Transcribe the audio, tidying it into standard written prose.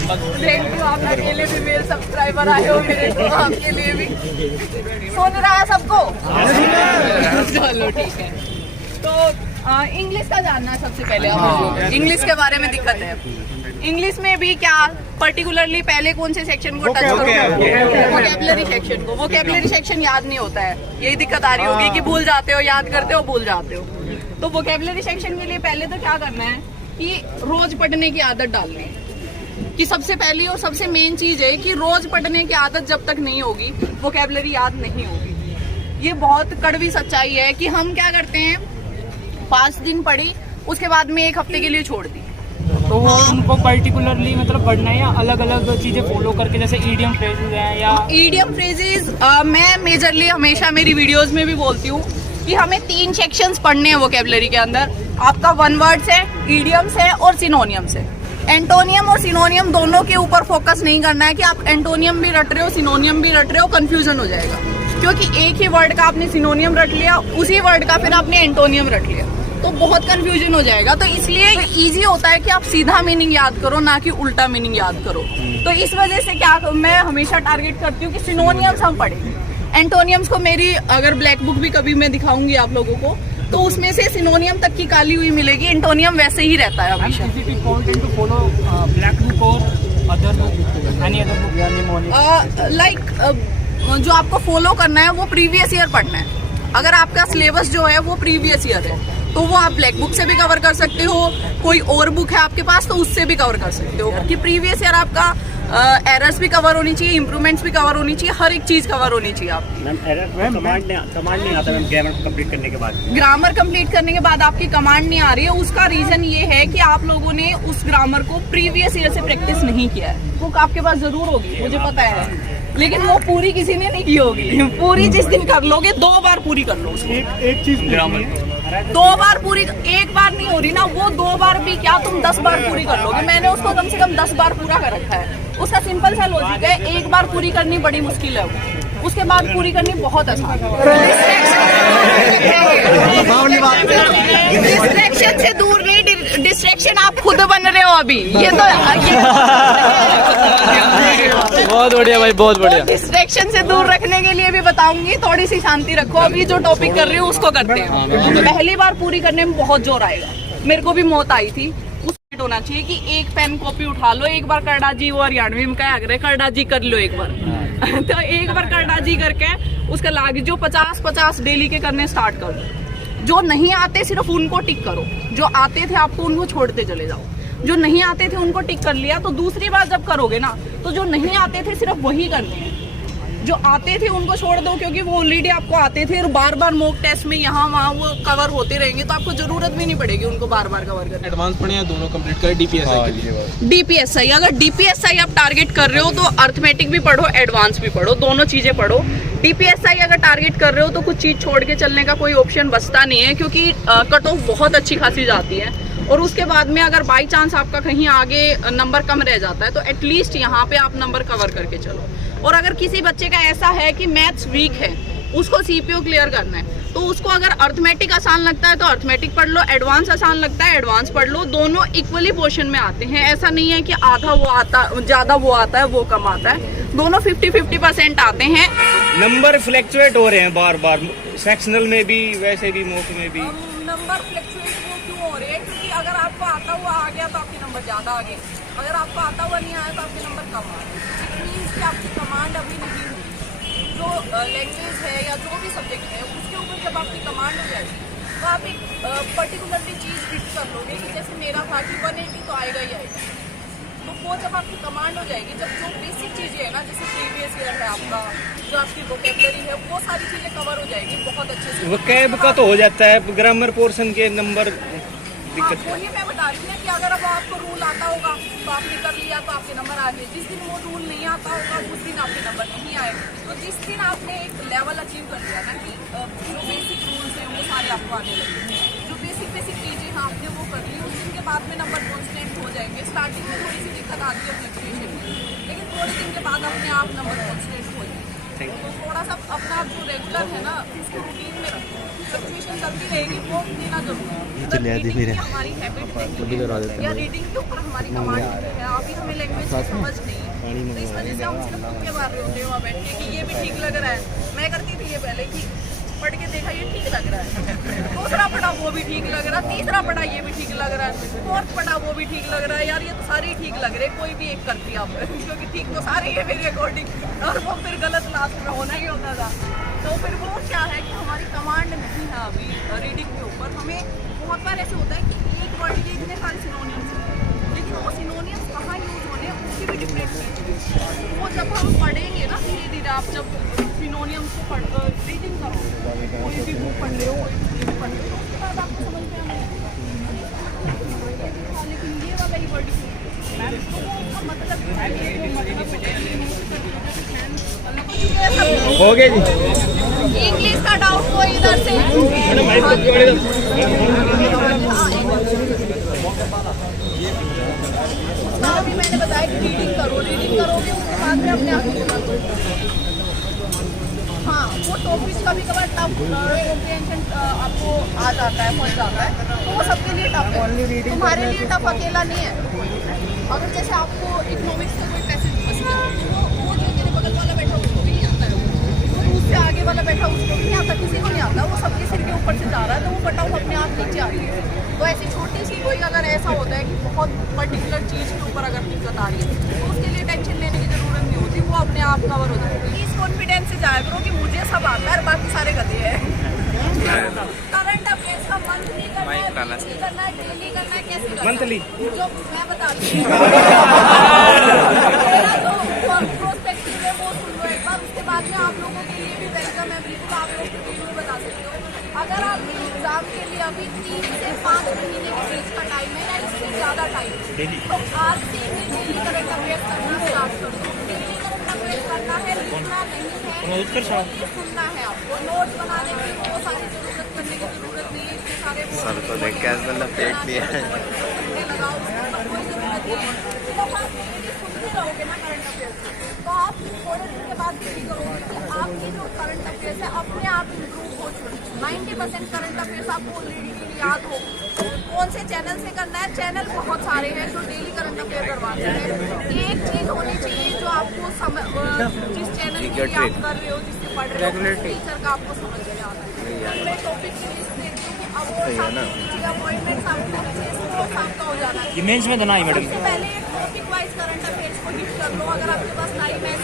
Thank you, आप अकेले भी मेरे सब्सक्राइबर आए हो मेरे, तो आपके लिए भी। सुन रहा है सबको? चलो ठीक है। तो इंग्लिश का जानना है सबसे पहले। आप इंग्लिश के बारे में दिक्कत है, इंग्लिश में भी क्या पर्टिकुलरली पहले कौन से सेक्शन को टच करो? वोकैबुलरी सेक्शन को। वोकैबुलरी सेक्शन याद नहीं होता है, यही दिक्कत आ रही होगी कि भूल जाते हो, याद करते हो भूल जाते हो। तो वोकैबुलरी सेक्शन के लिए पहले तो क्या करना है कि रोज पढ़ने की आदत डालनी है, कि सबसे पहली और सबसे मेन चीज है कि रोज पढ़ने की आदत जब तक नहीं होगी वोकैबुलरी याद नहीं होगी। ये बहुत कड़वी सच्चाई है कि हम क्या करते हैं, 5 दिन पढ़ी, उसके बाद में 1 हफ्ते के लिए छोड़ दी। तो वो उनको पर्टिकुलरली मतलब पढ़ना है या अलग अलग चीजें फॉलो करके, जैसे ईडियम फ्रेजेस हैं या ईडियम फ्रेजेस? मैं मेजरली हमेशा मेरी वीडियोस में भी बोलती हूँ कि हमें 3 सेक्शंस पढ़ने हैं वोकैबुलरी के अंदर। आपका 1 वर्ड्स है, ईडियम्स है और सिनोनियम्स है। एंटोनियम और सिनोनियम दोनों के ऊपर फोकस नहीं करना है कि आप एंटोनियम भी रट रहे हो सिनोनियम भी रट रहे हो, कंफ्यूजन हो जाएगा। क्योंकि एक ही वर्ड का आपने सिनोनियम रट लिया, उसी वर्ड का फिर आपने एंटोनियम रट लिया, तो बहुत कंफ्यूजन हो जाएगा। तो इसलिए इजी होता है कि आप सीधा मीनिंग याद करो, ना कि उल्टा मीनिंग याद करो। तो इस वजह से क्या मैं हमेशा टारगेट करती हूँ कि सिनोनियम्स हम पढ़ें। एंटोनियम्स को मेरी अगर ब्लैक बुक भी कभी मैं दिखाऊंगी आप लोगों को, तो उसमें से सिनोनियम तक की काली हुई मिलेगी, एंटोनियम वैसे ही रहता है हमेशा। लाइक जो आपको फॉलो करना है वो प्रीवियस ईयर पढ़ना है। अगर आपका सिलेबस जो है वो प्रीवियस ईयर है तो वो आप ब्लैक बुक से भी कवर कर सकते हो, कोई और बुक है आपके पास तो उससे भी कवर कर सकते हो। कि प्रीवियस ईयर आपका एरर्स भी कवर होनी चाहिए, इंप्रूवमेंट्स भी कवर होनी चाहिए, हर एक चीज कवर होनी चाहिए आपकी। कमांड नहीं आता मैम ग्रामर कंप्लीट करने के बाद। ग्रामर कंप्लीट करने के बाद आपकी कमांड नहीं आ रही है, उसका रीजन ये है कि आप लोगों ने उस ग्रामर को प्रीवियस ईयर से प्रैक्टिस नहीं किया है। बुक आपके पास जरूर होगी, मुझे पता है, लेकिन वो पूरी किसी ने नहीं की होगी। पूरी जिस दिन कर लोगे 2 बार पूरी कर लो। एक चीज ग्रामर 2 बार पूरी, 1 बार नहीं हो रही ना, वो 2 बार भी क्या तुम 10 बार पूरी कर लोगे। मैंने उसको कम से कम 10 बार पूरा कर रखा है। उसका सिंपल सा लॉजिक है, 1 बार पूरी करनी बड़ी मुश्किल है, उसके बाद पूरी करनी बहुत आसान है। डिस्ट्रैक्शन से दूर नहीं, डिस्ट्रैक्शन आप खुद बन रहे हो अभी। ये तो बहुत बढ़िया भाई, बहुत बढ़िया। डिस्ट्रैक्शन से दूर रखने के लिए भी बताऊंगी, थोड़ी सी शांति रखो। अभी जो टॉपिक कर रही हूँ उसको करते हैं। पहली बार पूरी करने में बहुत जोर आएगा, मेरे को भी मौत आई थी। होना चाहिए कि एक पेन कॉपी उठा लो, एक बार करड़ा जी वो हरियाणवी में क्या करे, करड़ा जी कर लो एक बार। तो एक बार करड़ा जी करके उसका लाग जो 50-50 डेली के करने स्टार्ट करो। जो नहीं आते सिर्फ उनको टिक करो, जो आते थे आपको उनको छोड़ते चले जाओ। जो नहीं आते थे उनको टिक कर लिया, तो दूसरी बार जब करोगे ना, तो जो नहीं आते थे सिर्फ वही करने हैं, जो आते थे उनको छोड़ दो, क्योंकि वो ऑलरेडी आपको आते थे। और बार बार मॉक टेस्ट में यहाँ वहाँ वो कवर होते रहेंगे, तो आपको जरूरत भी नहीं पड़ेगी उनको बार बार कवर करने। एडवांस पढ़े या दोनों कंप्लीट करें डीपीएसआई के लिए? डीपीएसआई, अगर डीपीएसआई आप टारगेट कर रहे हो तो अर्थमेटिक भी पढ़ो, एडवांस भी पढ़ो, दोनों चीजें पढ़ो। डीपीएसआई अगर टारगेट कर रहे हो तो कुछ चीज छोड़ के चलने का कोई ऑप्शन बचता नहीं है, क्योंकि कट ऑफ बहुत अच्छी खासी जाती है। और उसके बाद में अगर बाई चांस आपका कहीं आगे नंबर कम रह जाता है तो एटलीस्ट यहाँ पे आप नंबर कवर करके चलो। और अगर किसी बच्चे का ऐसा है कि मैथ्स वीक है, उसको सीपीओ क्लियर करना है, तो उसको अगर अर्थमेटिक आसान लगता है तो अर्थमेटिक पढ़ लो, एडवांस आसान लगता है एडवांस पढ़ लो। दोनों इक्वली पोर्शन में आते हैं, ऐसा नहीं है कि आधा वो आता, ज्यादा वो आता है, वो कम आता है। दोनों 50-50% आते हैं। नंबर फ्लैक्चुएट हो रहे हैं बार बार, सेक्शनल में भी वैसे भी मॉक में भी। नंबर फ्लैक्चुएट क्यों हो रहे हैं? क्योंकि अगर आपको आता हुआ आ गया तो आपके नंबर ज्यादा आ गए, अगर आपको आता हुआ नहीं आया तो आपके नंबर कम आ गए। इट मीन्स कि आपकी कमांड अभी नहीं हुई। जो लैंग्वेज है या जो भी सब्जेक्ट है उसके ऊपर जब आपकी कमांड हो जाएगी तो आप एक पर्टिकुलरली चीज फिट कर लोगे कि जैसे मेरा था कि 180 तो आएगा ही आएगा। तो वो जब आपकी कमांड हो जाएगी, जब जो बेसिक चीजें है ना, जैसे प्रीवियस ईयर है आपका, जो आपकी वोकैबुलरी है, वो सारी चीजें कवर हो जाएगी बहुत अच्छे से। वोकैब का तो हो जाता है, ग्रामर पोर्शन के नंबर दिक्कत है। वही मैं बता रही हूँ कि अगर अब आपको रूल आता होगा तो आपने कर लिया तो आपके नंबर आ गए। जिस दिन वो रूल नहीं आता होगा उस दिन आपके नंबर नहीं आएंगे। तो जिस दिन आपने एक लेवल अचीव कर लिया ना कि जो बेसिक रूल्स हैं वो सारे आपको आने लगे, जो बेसिक चीजें हैं आपने वो कर ली, उस दिन के बाद में नंबर कॉन्स्टेंट हो जाएंगे। स्टार्टिंग में थोड़ी सी दिक्कत आती है फ्लक्चुएशन में, लेकिन थोड़े दिन के बाद अपने आप नंबर कॉन्स्टेंट हो जाएंगे। तो थोड़ा सा अपना जो रेगुलर है ना उसको रूटीन में रखो। फ्लक्चुएशन चलती रहेगी, वो लेना जरूरी है। हमारी हैबिट है या रीडिंग के ऊपर हमारी कमांड है, अभी हमें लैंग्वेज इसकी समझ नहीं है, तो इस वजह से हम सिर्फ तुक्के मार रहे होते हैं वहाँ बैठ के कि ये भी ठीक लग रहा है। मैं करती थी ये पहले कि पढ़ के देखा ये ठीक लग रहा है, दूसरा पढ़ा वो भी ठीक लग रहा है, तीसरा पढ़ा ये भी ठीक लग रहा है, फोर्थ पढ़ा वो भी ठीक लग रहा है, यार ये तो सारे ही ठीक लग रहे, कोई भी एक करती आप क्योंकि ठीक तो सारे ही है मेरे अकॉर्डिंग, और वो फिर गलत लास्ट में होना ही होता था। तो फिर वो क्या है कि हमारी कमांड नहीं है अभी रीडिंग के ऊपर। हमें बहुत बार ऐसे होता है कि एक वर्ड के इतने सारे सिनोनियम्स हैं, लेकिन वो सिनोनियम्स कहाँ यूज होने उसकी भी डिफरेंस है। वो जब हम पढ़ेंगे ना धीरे धीरे, आप जब सिनोनियम्स को रीडिंग करो, कोई भी बुक पढ़ रहे हो, कोई भी बुक पढ़ रहे हो, उसके बाद आपको समझ में आने लगेगा। लेकिन ये वाला ही वर्ड मतलब हो गया जी। इंग्लिश का डाउट कोई इधर से अभी मैंने बताया कि रीडिंग करोगे उसके बाद में अपने आप को बोला करो। हाँ, वो टॉपिक कभी कभार टफ कॉम्प्रिहेंशन आपको आ जाता है, पहुँच जाता है, तो वो सबके लिए टफ है, तुम्हारे लिए टफ अकेला नहीं है। अगर जैसे आपको इकोनॉमिक्स का कोई पैसेज पसंद है, वो जो मेरे बगल वाला बैठा उसको भी नहीं आता है, कोई उससे आगे वाला बैठा उसको भी नहीं आता, किसी को नहीं आता, वो सबके सिर के ऊपर से जा रहा है, तो वो फटाफट अपने आप नीचे आती है। तो ऐसी छोटी सी कोई अगर ऐसा होता है कि बहुत पर्टिकुलर चीज़ के ऊपर अगर दिक्कत आ रही है, तो उसके लिए टेंशन लेने की ज़रूरत नहीं होती, वो अपने आप कवर हो जाती है। प्लीज़ कॉन्फिडेंस से जाया करो कि मुझे सब आता है और बाकी सारे गधे हैं। करंट अफेयर्स का मंथली करना है, वीकली करना है, डेली करना है, कैसे करना है? मंथली जो मैं बता रही हूँ मेरा जो प्रोस्पेक्टिव है वो सुन लो एक बार, उसके बाद में आप लोगों के लिए भी वेलकम है, बिल्कुल आप लोग रिव्यू में बता सकते हो। अगर आप एग्जाम के लिए अभी 3 से 5 महीने के बीच का टाइम है या इससे ज़्यादा टाइम है, तो आज से ही डेली करंट अफेयर्स करना स्टार्ट कर दो। डेली करंट अफेयर्स करना है, लिखना नहीं है, सुनना है आपको, नोट्स बनाने की वो सारी जरूरत करने की जरूरत नहीं है, इतने सारे सर को देख के ऐसा लपेट लिया है। लगाओ, उसके ऊपर कोई जरूरत नहीं है। जब आप डेली सुनते रहोगे ना करंट अफेयर्स, तो आप थोड़े दिन के बाद ये करोगे कि आपकी जो करंट अफेयर्स है अपने आप इम्प्रूव हो चुके। 90% करंट अफेयर्स आपको ऑलरेडी याद हो। कौन से चैनल से करना है? चैनल बहुत सारे हैं जो डेली करंट अफेयर करवाते हैं। एक चीज़ होनी चाहिए जो आपको जिस चैनल के लिए आप कर रहे हो, जिससे पढ़ रहे हो, टीचर का आपको समझ में आता है। मैं टॉपिक की लिस्ट देती हूँ कि अब वो अपॉइंटमेंट आपको आपका हो जाना है। ये मेंस में तो ना ही मैडम। सबसे पहले टॉपिक वाइज करंट अफेयर्स को हिट कर लो। अगर आपके पास टाइम है,